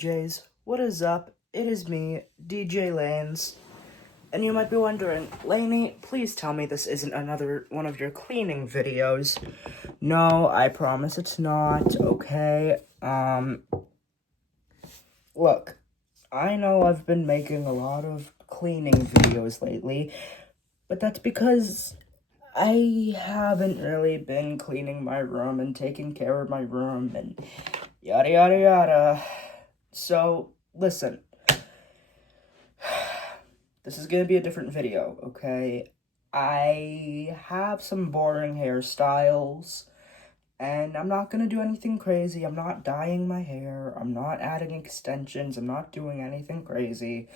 DJs, what is up? It is me, DJ Lanes, and you might be wondering, Laney, please tell me this isn't another one of your cleaning videos. No, I promise it's not, okay? Look, I know I've been making a lot of cleaning videos lately, but that's because I haven't really been cleaning my room and taking care of my room and yada yada yada. So, listen. This is gonna be a different video, okay? I have some boring hairstyles, and I'm not gonna do anything crazy. I'm not dyeing my hair. I'm not adding extensions. I'm not doing anything crazy.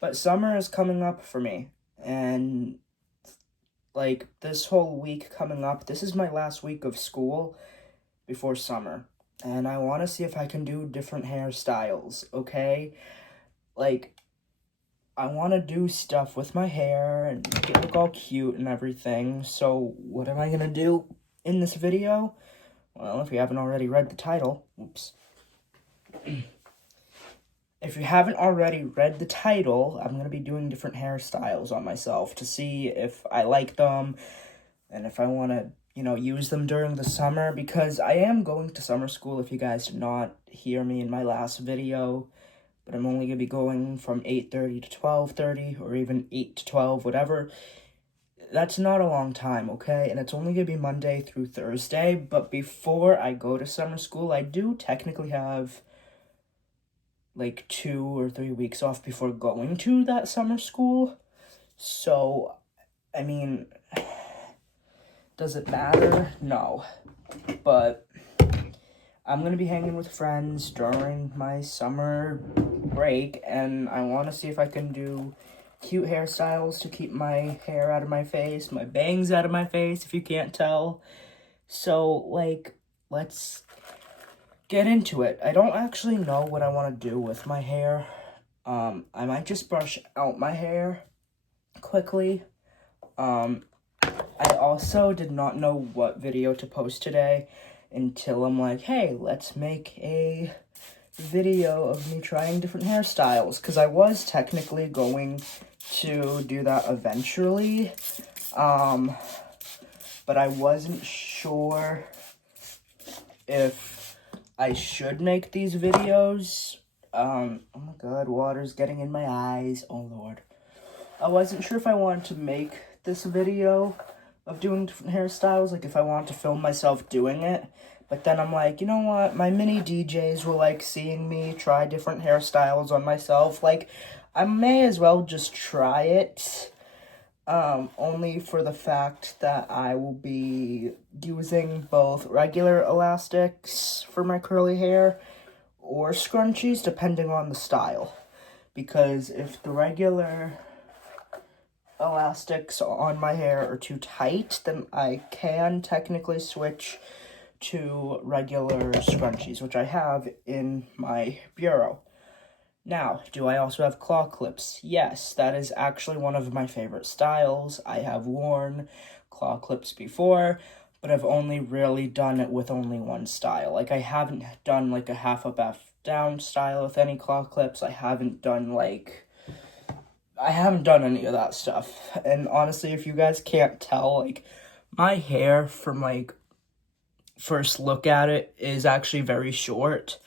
But summer is coming up for me, and like this whole week coming up, this is my last week of school before summer, and I want to see if I can do different hairstyles, okay? Like, I want to do stuff with my hair and make it look all cute and everything. So what am I going to do in this video? Well, if you haven't already read the title, oops. If you haven't already read the title, I'm going to be doing different hairstyles on myself to see if I like them and if I want to, use them during the summer, because I am going to summer school, if you guys did not hear me in my last video. But I'm only going to be going from 8:30 to 12:30, or even 8 to 12, whatever. That's not a long time, okay? And it's only going to be Monday through Thursday. But before I go to summer school, I do technically have like 2 or 3 weeks off before going to that summer school. So, I mean, does it matter? No. But I'm going to be hanging with friends during my summer break, and I want to see if I can do cute hairstyles to keep my hair out of my face, my bangs out of my face, if you can't tell. So, like, let's get into it. I don't actually know what I want to do with my hair. I might just brush out my hair quickly. I also did not know what video to post today until I'm like, hey, let's make a video of me trying different hairstyles, because I was technically going to do that eventually, but I wasn't sure if I should make these videos. Oh my god, water's getting in my eyes, oh lord. I wasn't sure if I wanted to make this video of doing different hairstyles, like if I wanted to film myself doing it. But then I'm like, you know what, my mini DJs will like seeing me try different hairstyles on myself. Like, I may as well just try it, only for the fact that I will be using both regular elastics for my curly hair or scrunchies, depending on the style. Because if the regular elastics on my hair are too tight, then I can technically switch to regular scrunchies, which I have in my bureau. Now, do I also have claw clips? Yes, that is actually one of my favorite styles. I have worn claw clips before, but I've only really done it with only one style. Like, I haven't done like a half up, half down style with any claw clips. I haven't done any of that stuff. And honestly, if you guys can't tell, like, my hair from like first look at it is actually very short,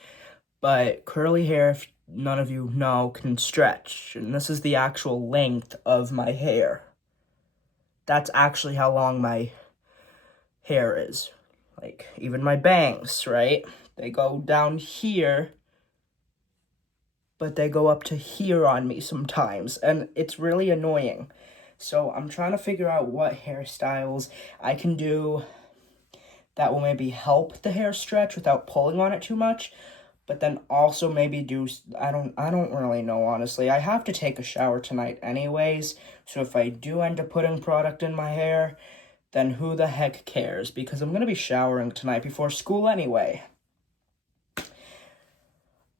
but curly hair, if none of you know, can stretch, and this is the actual length of my hair. That's actually how long my hair is. Like, even my bangs, right? They go down here, but they go up to here on me sometimes, and it's really annoying. So I'm trying to figure out what hairstyles I can do that will maybe help the hair stretch without pulling on it too much, but then also maybe do, I don't really know, honestly. I have to take a shower tonight anyways, so if I do end up putting product in my hair, then who the heck cares, because I'm going to be showering tonight before school anyway.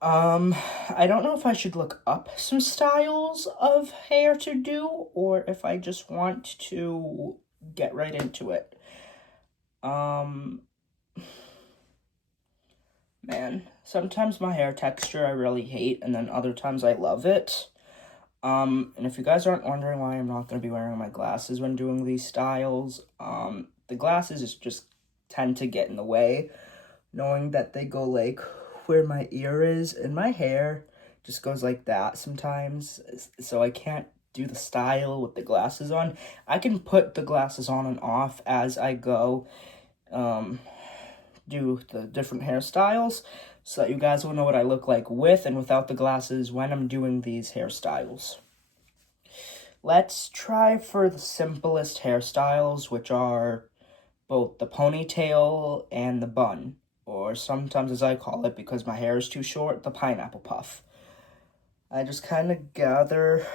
I don't know if I should look up some styles of hair to do, or if I just want to get right into it. Man, sometimes my hair texture I really hate, and then other times I love it. And if you guys aren't wondering why I'm not going to be wearing my glasses when doing these styles, the glasses just tend to get in the way, knowing that they go like where my ear is, and my hair just goes like that sometimes, so I can't do the style with the glasses on. I can put the glasses on and off as I go, do the different hairstyles, so that you guys will know what I look like with and without the glasses when I'm doing these hairstyles. Let's try for the simplest hairstyles, which are both the ponytail and the bun, or sometimes as I call it, because my hair is too short, the pineapple puff. I just kind of gather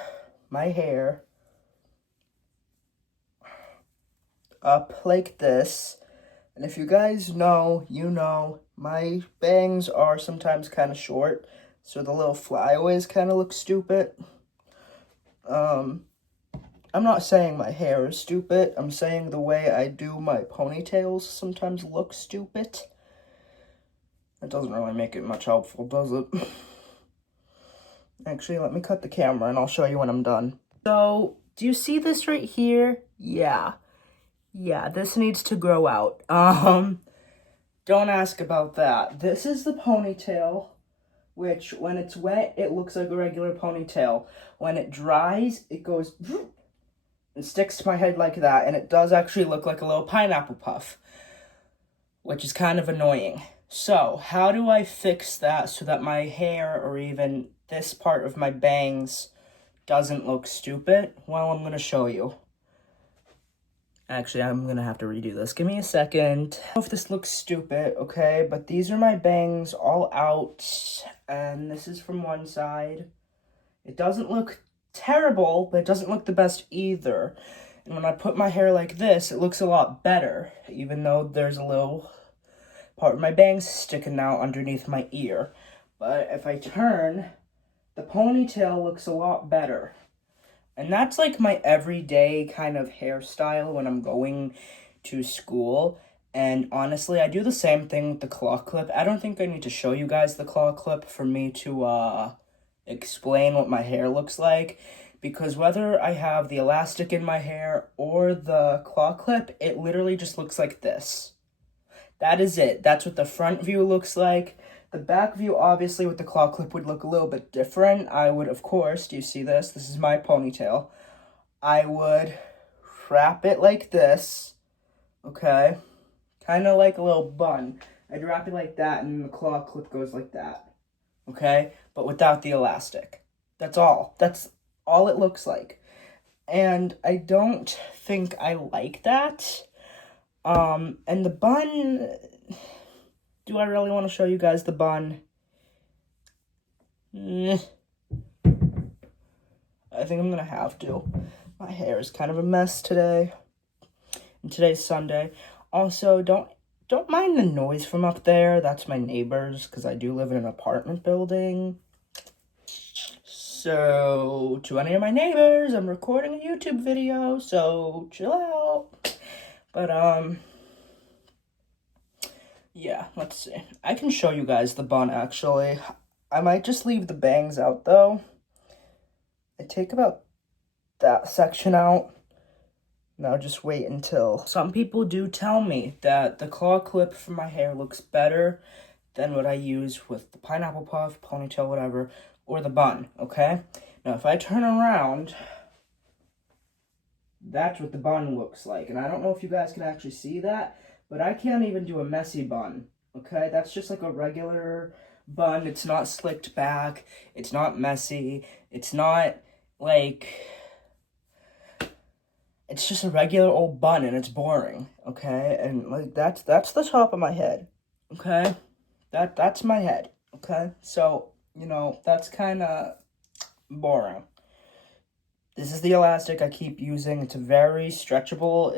my hair up like this. And if you guys know, you know, my bangs are sometimes kind of short, so the little flyaways kind of look stupid. I'm not saying my hair is stupid. I'm saying the way I do my ponytails sometimes look stupid. That doesn't really make it much helpful, does it? Actually, let me cut the camera and I'll show you when I'm done. So, do you see this right here? Yeah, this needs to grow out. Don't ask about that. This is the ponytail, which when it's wet, it looks like a regular ponytail. When it dries, it goes and sticks to my head like that, and it does actually look like a little pineapple puff, which is kind of annoying. So, how do I fix that so that my hair, or even this part of my bangs, doesn't look stupid? Well, I'm going to show you. Actually, I'm going to have to redo this. Give me a second. I don't know if this looks stupid, okay? But these are my bangs all out, and this is from one side. It doesn't look terrible, but it doesn't look the best either. And when I put my hair like this, it looks a lot better, even though there's a little part of my bangs sticking out underneath my ear. But if I turn, the ponytail looks a lot better. And that's like my everyday kind of hairstyle when I'm going to school. And honestly, I do the same thing with the claw clip. I don't think I need to show you guys the claw clip for me to explain what my hair looks like. Because whether I have the elastic in my hair or the claw clip, it literally just looks like this. That is it. That's what the front view looks like. The back view, obviously, with the claw clip would look a little bit different. I would, of course, do you see this? This is my ponytail. I would wrap it like this, okay? Kind of like a little bun. I'd wrap it like that, and then the claw clip goes like that, okay? But without the elastic. That's all. That's all it looks like. And I don't think I like that. And the bun, do I really want to show you guys the bun? I think I'm gonna have to. My hair is kind of a mess today. And today's Sunday. Also, don't mind the noise from up there. That's my neighbors, because I do live in an apartment building. So, to any of my neighbors, I'm recording a YouTube video, so chill out. But, yeah, let's see. I can show you guys the bun, actually. I might just leave the bangs out, though. I take about that section out. Now just wait until... Some people do tell me that the claw clip for my hair looks better than what I use with the pineapple puff, ponytail, whatever, or the bun, okay? Now, if I turn around... That's what the bun looks like. And I don't know if you guys can actually see that, but I can't even do a messy bun, okay? That's just like a regular bun. It's not slicked back. It's not messy. It's not like... It's just a regular old bun, and it's boring, okay? And like that's the top of my head, okay? That's my head, okay? So, you know, that's kind of boring. This is the elastic I keep using. It's very stretchable.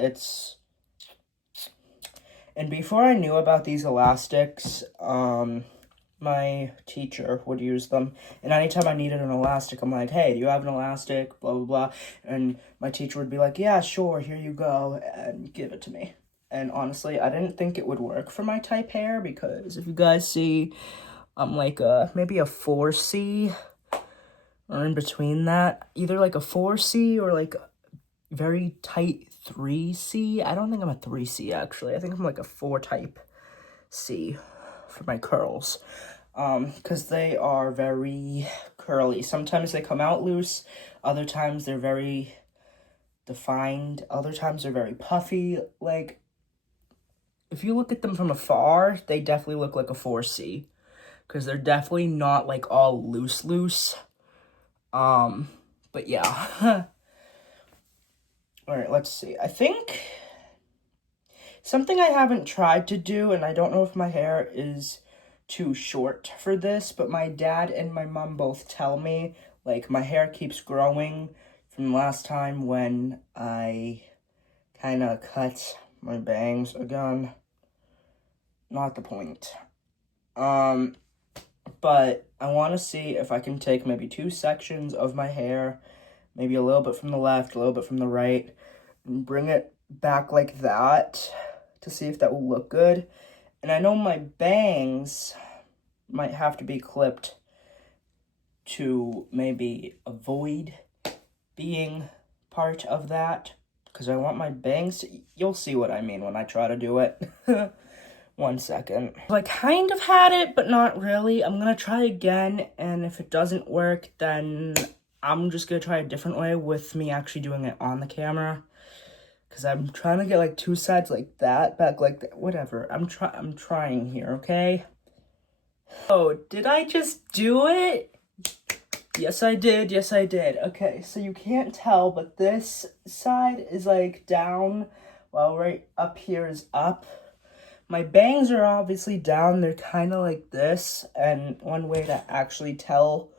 And before I knew about these elastics, my teacher would use them. And anytime I needed an elastic, I'm like, hey, do you have an elastic? Blah, blah, blah. And my teacher would be like, yeah, sure, here you go, and give it to me. And honestly, I didn't think it would work for my type hair because if you guys see, I'm like maybe a 4C or in between that. Either like a 4C or like very tight 3C. I don't think I'm a 3C actually. I think I'm like a 4 type C for my curls. Because they are very curly. Sometimes they come out loose, other times they're very defined, other times they're very puffy. Like, if you look at them from afar, they definitely look like a 4C. Because they're definitely not, like, all loose. But yeah. Alright, let's see. I think something I haven't tried to do, and I don't know if my hair is too short for this, but my dad and my mom both tell me, like, my hair keeps growing from last time when I kind of cut my bangs again. Not the point. But I want to see if I can take maybe 2 sections of my hair, maybe a little bit from the left, a little bit from the right, and bring it back like that to see if that will look good. And I know my bangs might have to be clipped to maybe avoid being part of that, because I want my bangs to, you'll see what I mean when I try to do it. 1 second. I kind of had it, but not really. I'm gonna try again, and if it doesn't work, then I'm just gonna try a different way with me actually doing it on the camera. Because I'm trying to get, like, 2 sides like that, back like that, whatever. I'm trying here, okay? Oh, did I just do it? Yes, I did. Yes, I did. Okay, so you can't tell, but this side is, like, down, while right up here is up. My bangs are obviously down. They're kind of like this, and one way to actually tell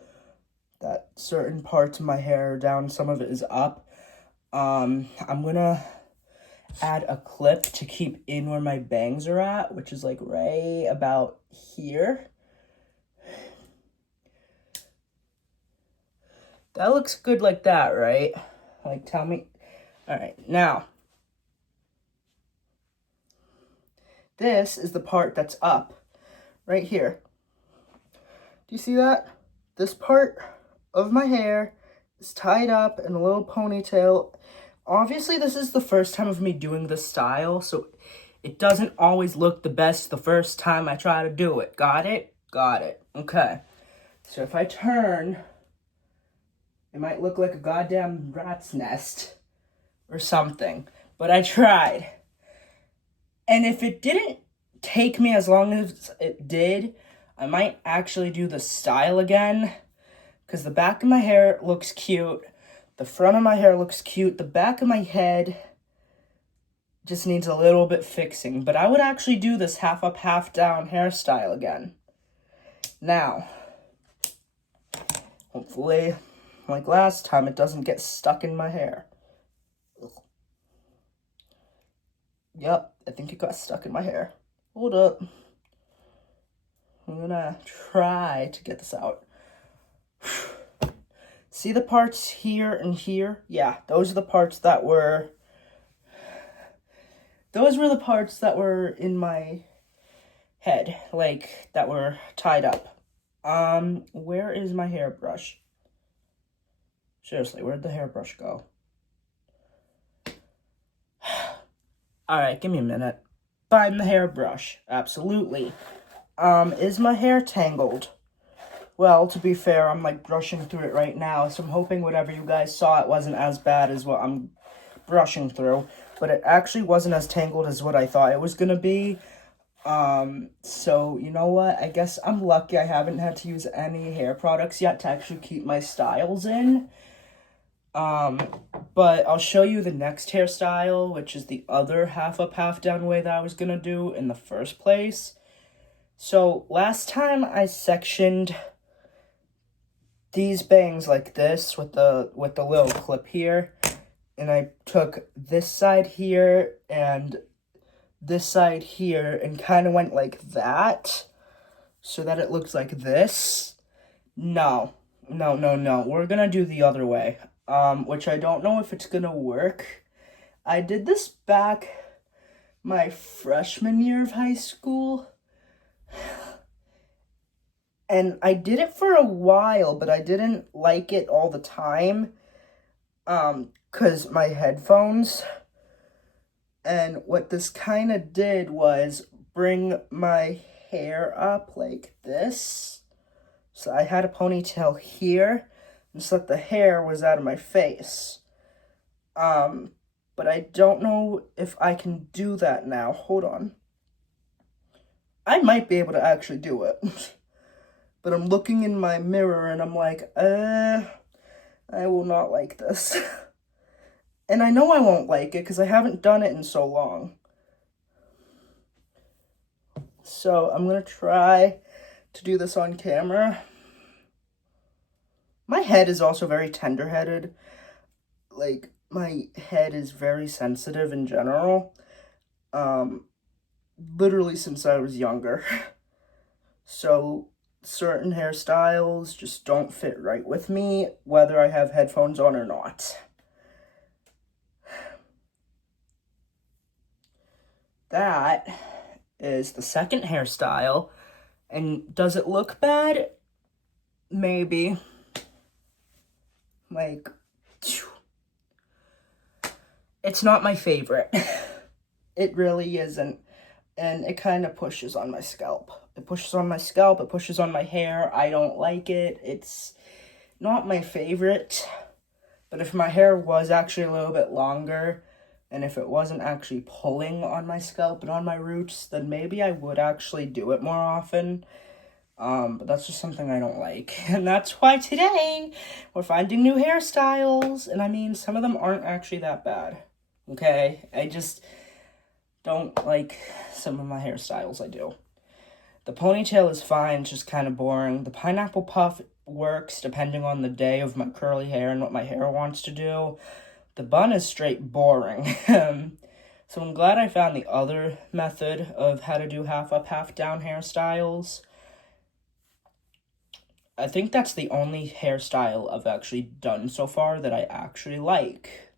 that certain parts of my hair are down, some of it is up, I'm gonna add a clip to keep in where my bangs are at, which is like right about here. That looks good like that, right? Like, tell me. All right, now, this is the part that's up, right here. Do you see that? This part of my hair is tied up in a little ponytail. Obviously, this is the first time of me doing this style, so it doesn't always look the best the first time I try to do it. Got it? Got it. Okay. So if I turn, it might look like a goddamn rat's nest or something, but I tried. And if it didn't take me as long as it did, I might actually do the style again, because the back of my hair looks cute, the front of my hair looks cute, the back of my head just needs a little bit fixing, but I would actually do this half up, half down hairstyle again. Now, hopefully, like last time, it doesn't get stuck in my hair. Yep, I think it got stuck in my hair. Hold up. I'm gonna try to get this out. See the parts here and here? Yeah, those are the parts that were... Those were the parts that were in my head, like, that were tied up. Where is my hairbrush? Seriously, where'd the hairbrush go? Alright, give me a minute. Find the hairbrush. Absolutely. Is my hair tangled? Well, to be fair, I'm, like, brushing through it right now, so I'm hoping whatever you guys saw, it wasn't as bad as what I'm brushing through. But it actually wasn't as tangled as what I thought it was gonna be. So, you know what? I guess I'm lucky I haven't had to use any hair products yet to actually keep my styles in. But I'll show you the next hairstyle, which is the other half up, half down way that I was gonna do in the first place. So, last time I sectioned these bangs like this with the little clip here, and I took this side here and this side here and kind of went like that so that it looks like this. No. We're gonna do the other way, which I don't know if it's gonna work. I did this back my freshman year of high school. And I did it for a while, but I didn't like it all the time. 'Cause my headphones. And what this kind of did was bring my hair up like this. So I had a ponytail here, and so that the hair was out of my face. But I don't know if I can do that now. Hold on. I might be able to actually do it. But I'm looking in my mirror and I'm like, I will not like this. And I know I won't like it because I haven't done it in so long. So I'm going to try to do this on camera. My head is also very tender-headed. Like, my head is very sensitive in general. Literally since I was younger. So certain hairstyles just don't fit right with me, whether I have headphones on or not. That is the second hairstyle. And does it look bad? Maybe. Like, it's not my favorite. It really isn't. And it kind of pushes on my scalp. It pushes on my scalp, it pushes on my hair. I don't like it. It's not my favorite. But if my hair was actually a little bit longer, and if it wasn't actually pulling on my scalp and on my roots, then maybe I would actually do it more often. But that's just something I don't like. And that's why today we're finding new hairstyles. And I mean, some of them aren't actually that bad. Okay? I just don't like some of my hairstyles I do. The ponytail is fine, it's just kind of boring. The pineapple puff works depending on the day of my curly hair and what my hair wants to do. The bun is straight boring. So I'm glad I found the other method of how to do half up, half down hairstyles. I think that's the only hairstyle I've actually done so far that I actually like.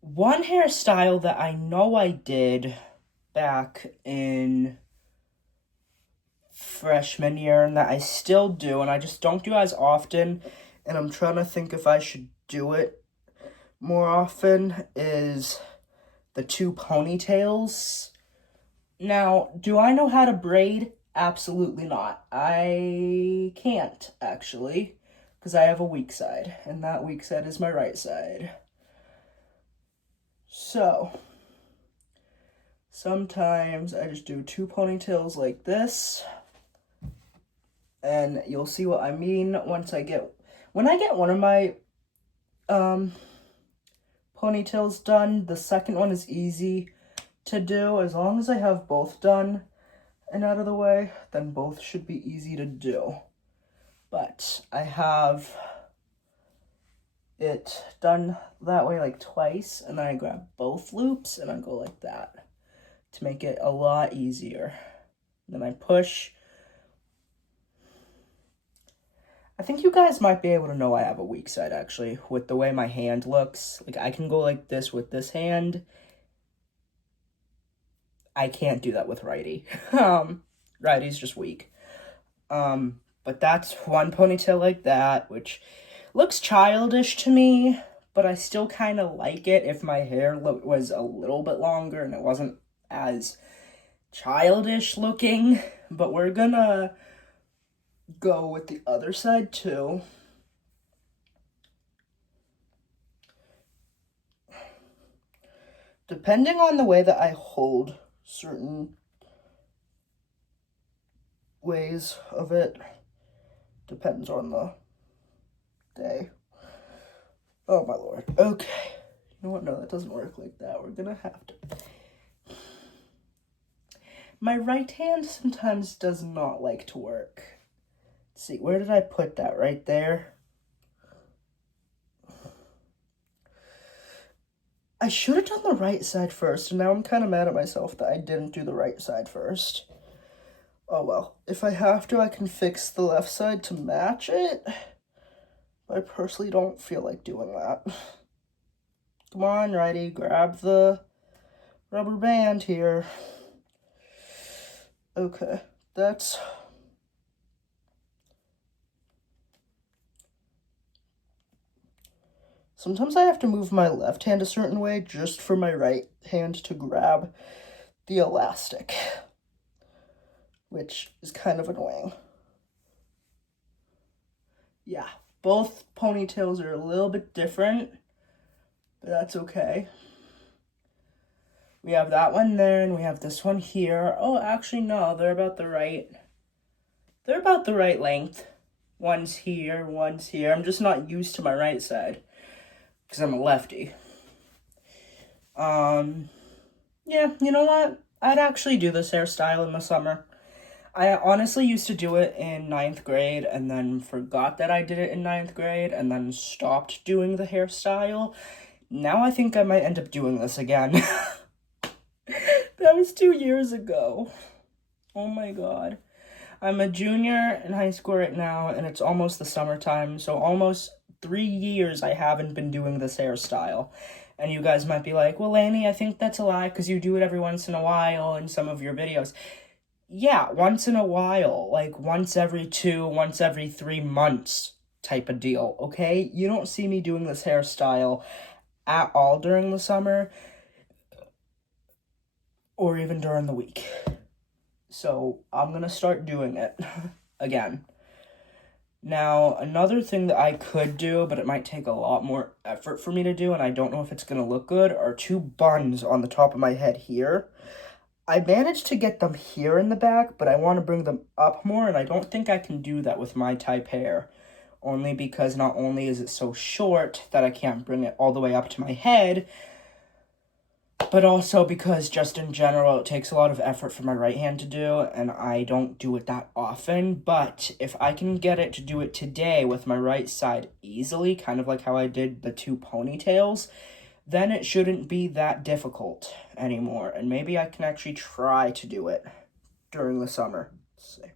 One hairstyle that I know I did back in freshman year and that I still do, and I just don't do as often, and I'm trying to think if I should do it more often, is the two ponytails. Now, do I know how to braid? Absolutely not. I can't, actually, because I have a weak side, and that weak side is my right side. So, sometimes I just do two ponytails like this, and you'll see what I mean when I get one of my ponytails done. The second one is easy to do. As long as I have both done and out of the way, then both should be easy to do. But I have it done that way like twice, and then I grab both loops and I go like that to make it a lot easier. Then I push. I think you guys might be able to know I have a weak side, actually, with the way my hand looks. Like, I can go like this with this hand. I can't do that with righty. Righty's just weak. But that's one ponytail like that, which looks childish to me, but I still kind of like it if my hair was a little bit longer and it wasn't as childish looking. But we're gonna go with the other side too. Depending on the way that I hold certain ways of it, depends on the day. Oh my lord. Okay. You know what? No, that doesn't work like that. We're gonna have to. My right hand sometimes does not like to work. Let's see, where did I put that? Right there? I should have done the right side first, and now I'm kind of mad at myself that I didn't do the right side first. Oh well. If I have to, I can fix the left side to match it. But I personally don't feel like doing that. Come on, righty, grab the rubber band here. Okay, that's... Sometimes I have to move my left hand a certain way just for my right hand to grab the elastic, which is kind of annoying. Yeah, both ponytails are a little bit different, but that's okay. We have that one there, and we have this one here. Oh, actually, no, they're about the right length. One's here, one's here. I'm just not used to my right side because I'm a lefty. Yeah, you know what? I'd actually do this hairstyle in the summer. I honestly used to do it in 9th grade and then forgot that I did it in 9th grade and then stopped doing the hairstyle. Now I think I might end up doing this again. That was 2 years ago. Oh my god. I'm a junior in high school right now, and it's almost the summertime, so almost 3 years I haven't been doing this hairstyle. And you guys might be like, well, Lainey, I think that's a lie because you do it every once in a while in some of your videos. Yeah, once in a while, like once every 2, once every 3 months type of deal, okay? You don't see me doing this hairstyle at all during the summer or even during the week. So I'm gonna start doing it again. Now, another thing that I could do, but it might take a lot more effort for me to do, and I don't know if it's gonna look good, are 2 buns on the top of my head here. I managed to get them here in the back, but I want to bring them up more, and I don't think I can do that with my type hair. Only because not only is it so short that I can't bring it all the way up to my head, but also because just in general it takes a lot of effort for my right hand to do, and I don't do it that often. But if I can get it to do it today with my right side easily, kind of like how I did the 2 ponytails, then it shouldn't be that difficult anymore, and maybe I can actually try to do it during the summer. Let's see.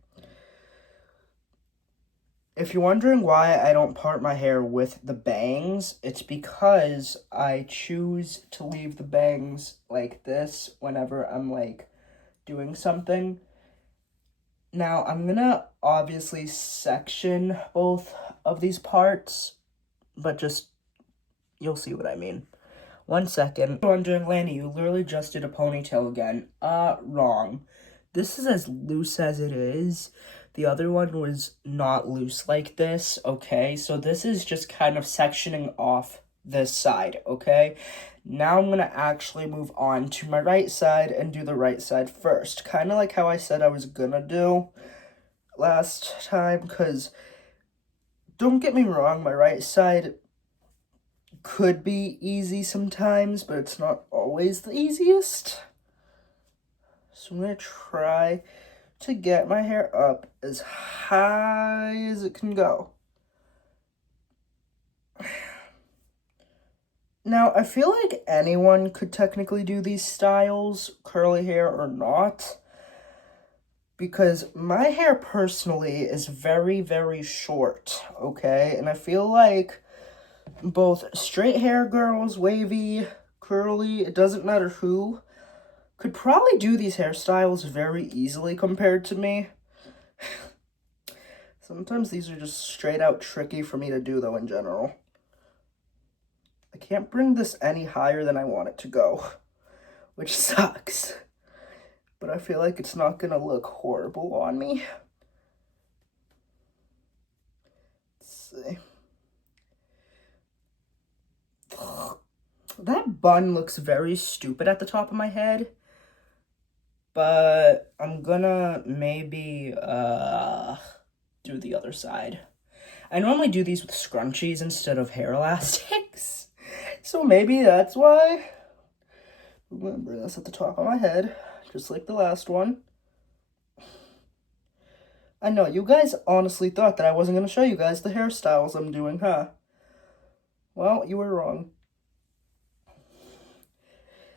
If you're wondering why I don't part my hair with the bangs, it's because I choose to leave the bangs like this whenever I'm, like, doing something. Now, I'm gonna obviously section both of these parts, but just, you'll see what I mean. 1 second. You're wondering, Lanny, you literally just did a ponytail again. Wrong. This is as loose as it is. The other one was not loose like this, okay? So this is just kind of sectioning off this side, okay? Now I'm gonna actually move on to my right side and do the right side first. Kind of like how I said I was gonna do last time, because don't get me wrong, my right side could be easy sometimes, but it's not always the easiest. So I'm gonna try to get my hair up as high as it can go. Now, I feel like anyone could technically do these styles, curly hair or not, because my hair personally is very, very short, okay? And I feel like both straight hair girls, wavy, curly, it doesn't matter who, could probably do these hairstyles very easily compared to me. Sometimes these are just straight out tricky for me to do, though, in general. I can't bring this any higher than I want it to go, which sucks. But I feel like it's not gonna look horrible on me. Let's see. That bun looks very stupid at the top of my head. But I'm gonna maybe do the other side. I normally do these with scrunchies instead of hair elastics. So maybe that's why. I'm gonna bring this at the top of my head, just like the last one. I know, you guys honestly thought that I wasn't gonna show you guys the hairstyles I'm doing, huh? Well, you were wrong.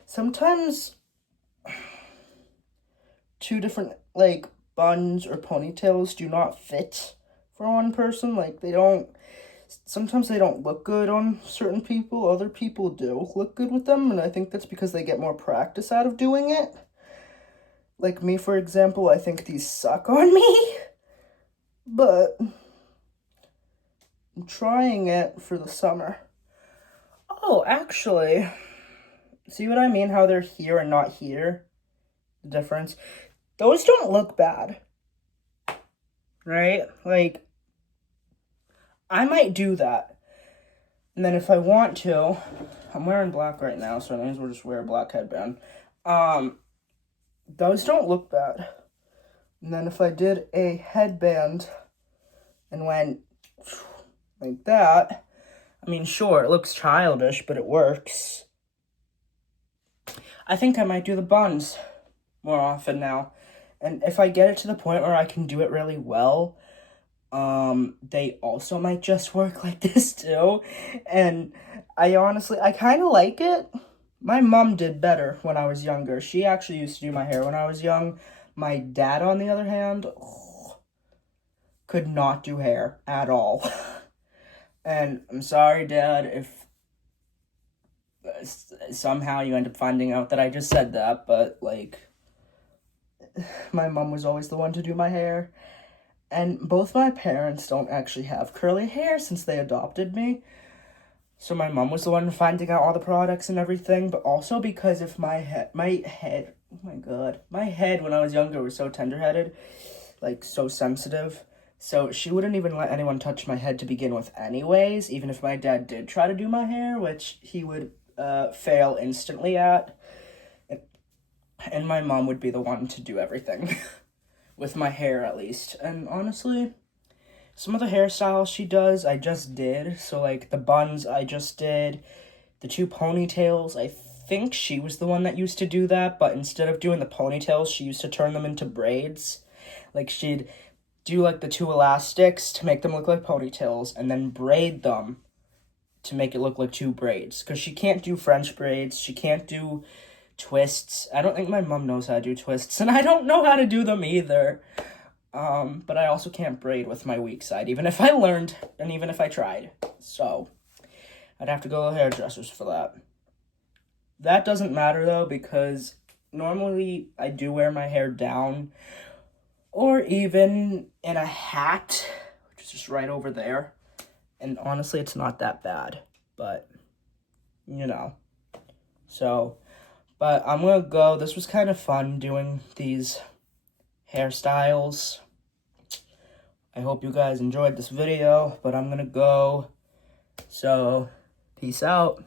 Sometimes 2 different, like, buns or ponytails do not fit for one person. Like, they don't sometimes they don't look good on certain people. Other people do look good with them, and I think that's because they get more practice out of doing it. Like me, for example, I think these suck on me, but I'm trying it for the summer. Oh, actually, see what I mean? How they're here and not here? The difference? Those don't look bad, right? Like, I might do that. And then if I want to, I'm wearing black right now, so I might as well just wear a black headband. Those don't look bad. And then if I did a headband and went like that, I mean, sure, it looks childish, but it works. I think I might do the buns more often now. And if I get it to the point where I can do it really well, they also might just work like this too. And I kind of like it. My mom did better when I was younger. She actually used to do my hair when I was young. My dad, on the other hand, could not do hair at all. And I'm sorry, Dad, if somehow you end up finding out that I just said that, but, like, my mom was always the one to do my hair. And both my parents don't actually have curly hair since they adopted me. So my mom was the one finding out all the products and everything, but also because if my head, oh my God, my head when I was younger was so tender-headed, like so sensitive. So she wouldn't even let anyone touch my head to begin with anyways, even if my dad did try to do my hair, which he would fail instantly at. And my mom would be the one to do everything, with my hair at least. And honestly, some of the hairstyles she does, I just did. So, like, the buns, I just did. The 2 ponytails, I think she was the one that used to do that. But instead of doing the ponytails, she used to turn them into braids. Like, she'd do, like, the 2 elastics to make them look like ponytails. And then braid them to make it look like 2 braids. Because she can't do French braids. She can't do twists. I don't think my mom knows how to do twists. And I don't know how to do them either. But I also can't braid with my weak side, even if I learned, and even if I tried. So, I'd have to go to hairdressers for that. That doesn't matter, though, because normally I do wear my hair down, or even in a hat, which is just right over there. And honestly, it's not that bad, but, you know. So, but I'm gonna go. This was kind of fun doing these hairstyles. I hope you guys enjoyed this video, but I'm gonna go. So, peace out.